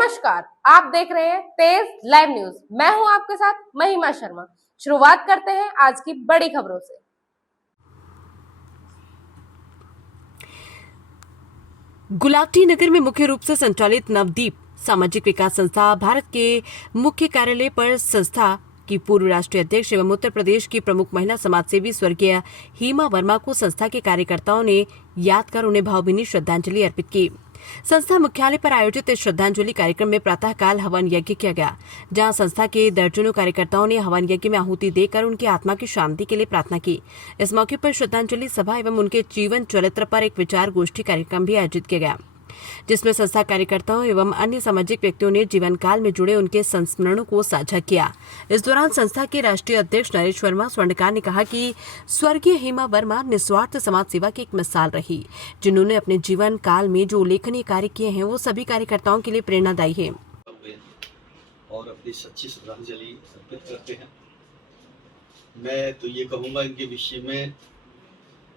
नमस्कार, आप देख रहे हैं तेज लाइव न्यूज। मैं हूं आपके साथ महिमा शर्मा। शुरुआत करते हैं आज की बड़ी खबरों से। गुलाटी नगर में मुख्य रूप से संचालित नवदीप सामाजिक विकास संस्था भारत के मुख्य कार्यालय पर संस्था की पूर्व राष्ट्रीय अध्यक्ष एवं उत्तर प्रदेश की प्रमुख महिला समाजसेवी स्वर्गीय हीमा वर्मा को संस्था के कार्यकर्ताओं ने याद कर उन्हें भावभीनी श्रद्धांजलि अर्पित की। संस्था मुख्यालय पर आयोजित इस श्रद्धांजलि कार्यक्रम में प्रातःकाल हवन यज्ञ किया गया, जहां संस्था के दर्जनों कार्यकर्ताओं ने हवन यज्ञ में आहुति देकर उनकी आत्मा की शांति के लिए प्रार्थना की। इस मौके पर श्रद्धांजलि सभा एवं उनके जीवन चरित्र पर एक विचार गोष्ठी कार्यक्रम भी आयोजित किया गया, जिसमें संस्था कार्यकर्ताओं एवं अन्य सामाजिक व्यक्तियों ने जीवन काल में जुड़े उनके संस्मरणों को साझा किया। इस दौरान संस्था के राष्ट्रीय अध्यक्ष नरेश वर्मा स्वर्णकार ने कहा कि स्वर्गीय हीमा वर्मा निस्वार्थ समाज सेवा की एक मिसाल रही, जिन्होंने अपने जीवन काल में जो उल्लेखनीय कार्य किए हैं वो सभी कार्यकर्ताओं के लिए प्रेरणादायी है और अपनी सच्ची श्रद्धांजलि अर्पित करते हैं। मैं तो ये कहूँगा इनके विषय में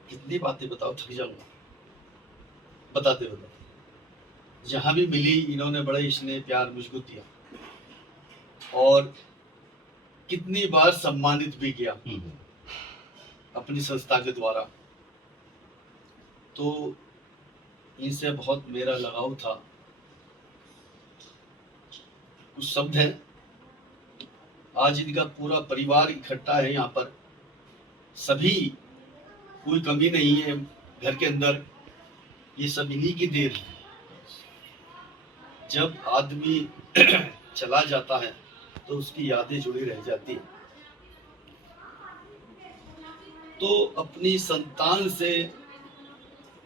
कितनी बातें बताओ, थक जाऊंगा बताते बताते। जहाँ भी मिली इन्होंने बड़ा स्नेह प्यार मुझको दिया और कितनी बार सम्मानित भी किया अपनी संस्था के द्वारा। तो इनसे बहुत मेरा लगाव था। कुछ शब्द है, आज इनका पूरा परिवार इकट्ठा है यहाँ पर, सभी, कोई कमी नहीं है घर के अंदर। ये सब इन्हीं की देर है। जब आदमी चला जाता है तो उसकी यादें जुड़ी रह जाती हैं। तो अपनी संतान से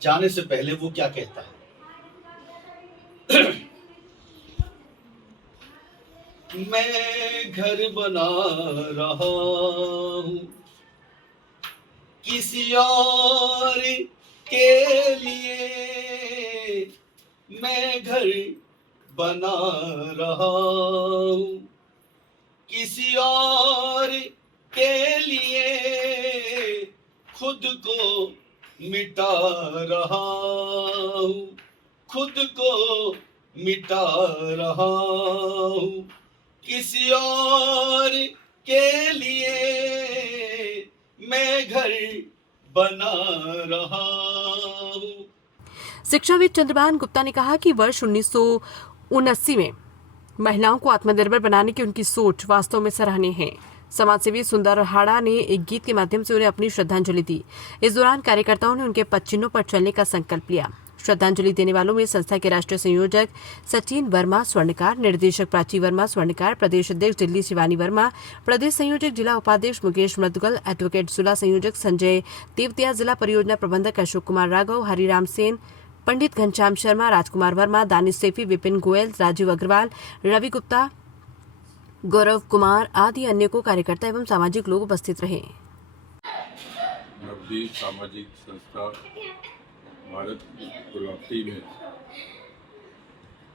जाने से पहले वो क्या कहता है? मैं घर बना रहा हूँ किसी और के लिए, मैं घर बना रहा हूँ किसी और के लिए, खुद को मिटा रहा हूँ, खुद को मिटा रहा हूँ किसी और के लिए, मैं घर बना रहा हूँ। शिक्षाविद चंद्रभान गुप्ता ने कहा कि वर्ष 1979 में महिलाओं को आत्मनिर्भर बनाने की उनकी सोच वास्तव में सराहनीय है। समाजसेवी सुंदर हाड़ा ने एक गीत के माध्यम से उन्हें अपनी श्रद्धांजलि दी। इस दौरान कार्यकर्ताओं ने उनके पदचिन्हों पर चलने का संकल्प लिया। श्रद्धांजलि देने वालों में संस्था के राष्ट्रीय संयोजक सचिन वर्मा स्वर्णकार, निर्देशक प्राची वर्मा स्वर्णकार, प्रदेश अध्यक्ष दिल्ली शिवानी वर्मा, प्रदेश संयोजक जिला उपाध्यक्ष मुकेश मृदगल, एडवोकेट जिला संयोजक संजय तेवतिया, जिला परियोजना प्रबंधक अशोक कुमार राघव, हरिराम सेन, पंडित घनश्याम शर्मा, राजकुमार वर्मा, दानिश सेफी, विपिन गोयल, राजीव अग्रवाल, रवि गुप्ता, गौरव कुमार आदि अन्य को कार्यकर्ता एवं सामाजिक लोग उपस्थित रहे। नवदीप सामाजिक संस्था भारत गुलाटी में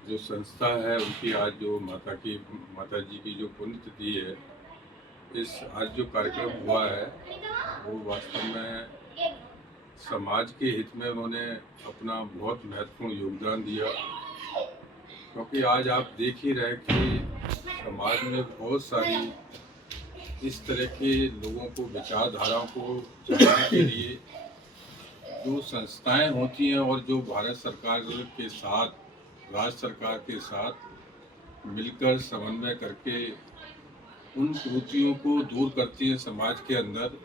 जो संस्था है, उनकी आज जो माता जी की जो पुण्यतिथि है, इस आज जो कार्यक्रम हुआ है वो वास्तव में समाज के हित में उन्होंने अपना बहुत महत्वपूर्ण योगदान दिया। क्योंकि आज आप देख ही रहे कि समाज में बहुत सारी इस तरह के लोगों को, विचारधाराओं को चलाने के लिए जो संस्थाएं होती हैं और जो भारत सरकार के साथ, राज्य सरकार के साथ मिलकर समन्वय करके उन त्रुटियों को दूर करती हैं समाज के अंदर,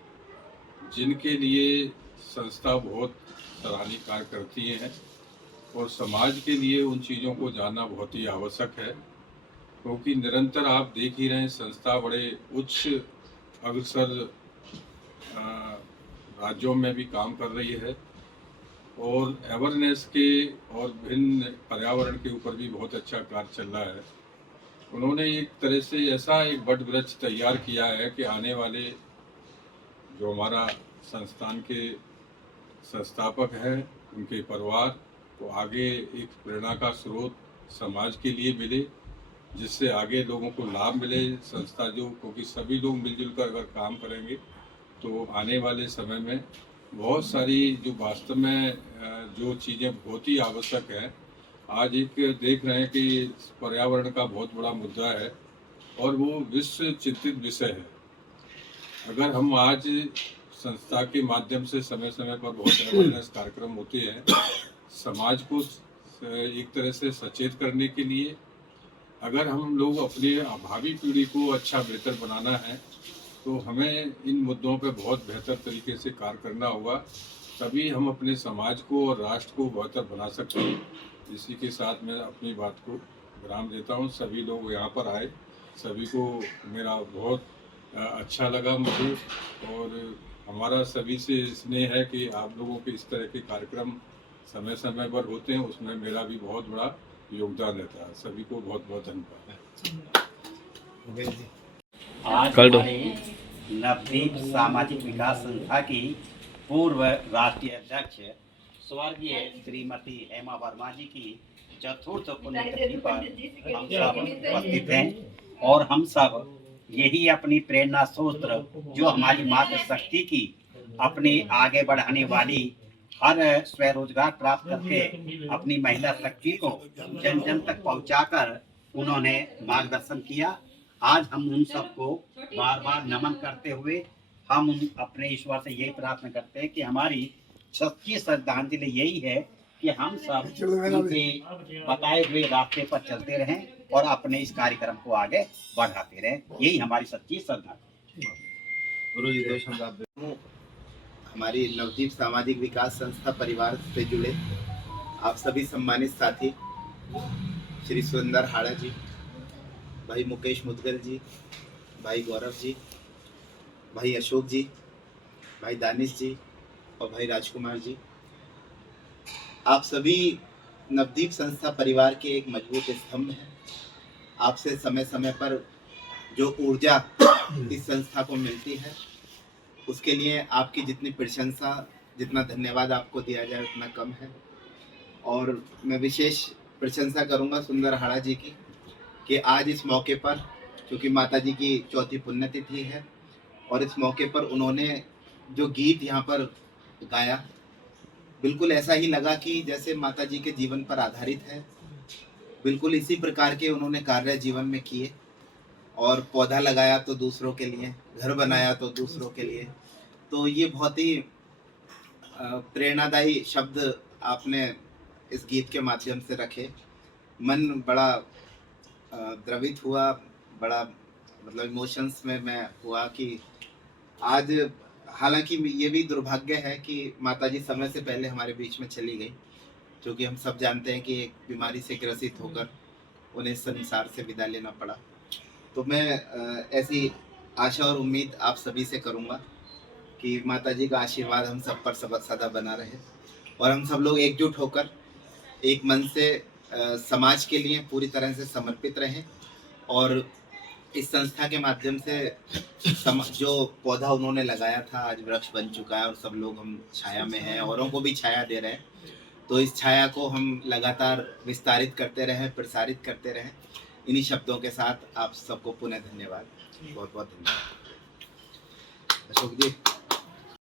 जिनके लिए संस्था बहुत सराहनीय कार्य करती हैं। और समाज के लिए उन चीज़ों को जानना बहुत ही आवश्यक है, क्योंकि निरंतर आप देख ही रहे हैं संस्था बड़े उच्च अग्रसर राज्यों में भी काम कर रही है और अवेयरनेस के और भिन्न पर्यावरण के ऊपर भी बहुत अच्छा कार्य चल रहा है। उन्होंने एक तरह से ऐसा एक वट वृक्ष तैयार किया है कि आने वाले जो हमारा संस्थान के संस्थापक हैं, उनके परिवार को आगे एक प्रेरणा का स्रोत समाज के लिए मिले, जिससे आगे लोगों को लाभ मिले। संस्था जो, क्योंकि सभी लोग मिलजुल कर अगर काम करेंगे तो आने वाले समय में बहुत सारी जो वास्तव में जो चीज़ें बहुत ही आवश्यक हैं आज एक देख रहे हैं कि पर्यावरण का बहुत बड़ा मुद्दा है और वो विश्व चिंतित विषय है। अगर हम आज संस्था के माध्यम से समय समय पर बहुत अवेयरनेस कार्यक्रम होते हैं, समाज को एक तरह से सचेत करने के लिए, अगर हम लोग अपने भावी पीढ़ी को अच्छा बेहतर बनाना है तो हमें इन मुद्दों पर बहुत बेहतर तरीके से कार्य करना होगा, तभी हम अपने समाज को और राष्ट्र को बेहतर बना सकते हैं। इसी के साथ मैं अपनी बात को विराम देता हूँ। सभी लोग यहाँ पर आए, सभी को मेरा बहुत अच्छा लगा मुझे, और हमारा सभी से स्नेह है कि आप लोगों के इस तरह के कार्यक्रम समय समय पर होते हैं, उसमें मेरा भी बहुत बड़ा योगदान रहता है। सभी को बहुत बहुत धन्यवाद। आज हमारे नवदीप सामाजिक विकास संस्था की पूर्व राष्ट्रीय अध्यक्ष स्वर्गीय श्रीमती हेमा वर्मा जी की चतुर्थ पुण्यतिथि पर हम सब उपस्थित हैं और हम सब यही अपनी प्रेरणा सूत्र जो हमारी मातृ शक्ति की अपनी आगे बढ़ाने वाली हर स्वरोजगार प्राप्त करके अपनी महिला शक्ति को जन जन तक पहुंचाकर उन्होंने मार्गदर्शन किया। आज हम उन सबको बार बार नमन करते हुए हम अपने ईश्वर से यही प्रार्थना करते हैं कि हमारी सच्ची श्रद्धांजलि यही है कि हम सब उनके बताए हुए रास्ते पर चलते रहें और अपने इस कार्यक्रम को आगे बढ़ाते रहें। यही हमारी सच्ची श्रद्धांजलि। गुरु जी दो शब्द आप। हमारी नवदीप सामाजिक विकास संस्था परिवार से जुड़े आप सभी सम्मानित साथी, श्री सुंदर हाड़ा जी, भाई मुकेश मुदगल जी, भाई गौरव जी, भाई अशोक जी, भाई दानिश जी और भाई राजकुमार जी, आप सभी नवदीप संस्था परिवार के एक मजबूत स्तंभ हैं। आपसे समय समय पर जो ऊर्जा इस संस्था को मिलती है उसके लिए आपकी जितनी प्रशंसा, जितना धन्यवाद आपको दिया जाए उतना कम है। और मैं विशेष प्रशंसा करूंगा सुंदर हाड़ा जी की कि आज इस मौके पर, क्योंकि माता जी की चौथी पुण्यतिथि है और इस मौके पर उन्होंने जो गीत यहाँ पर गाया बिल्कुल ऐसा ही लगा कि जैसे माता जी के जीवन पर आधारित है। बिल्कुल इसी प्रकार के उन्होंने कार्य जीवन में किए और पौधा लगाया तो दूसरों के लिए, घर बनाया तो दूसरों के लिए। तो ये बहुत ही प्रेरणादायी शब्द आपने इस गीत के माध्यम से रखे। मन बड़ा द्रवित हुआ, बड़ा मतलब इमोशंस में मैं हुआ कि आज, हालांकि ये भी दुर्भाग्य है कि माता जी समय से पहले हमारे बीच में चली गई, क्योंकि हम सब जानते हैं कि एक बीमारी से ग्रसित होकर उन्हें संसार से विदा लेना पड़ा। तो मैं ऐसी आशा और उम्मीद आप सभी से करूंगा कि माता जी का आशीर्वाद हम सब पर सदा बना रहे और हम सब लोग एकजुट होकर एक मन से समाज के लिए पूरी तरह से समर्पित रहें। और इस संस्था के माध्यम से जो पौधा उन्होंने लगाया था आज वृक्ष बन चुका है और सब लोग हम छाया में हैं, औरों को भी छाया दे रहे हैं। तो इस छाया को हम लगातार विस्तारित करते रहें, प्रसारित करते रहें। इन्हीं शब्दों के साथ आप सबको पुनः धन्यवाद, बहुत बहुत धन्यवाद। अशोक जी।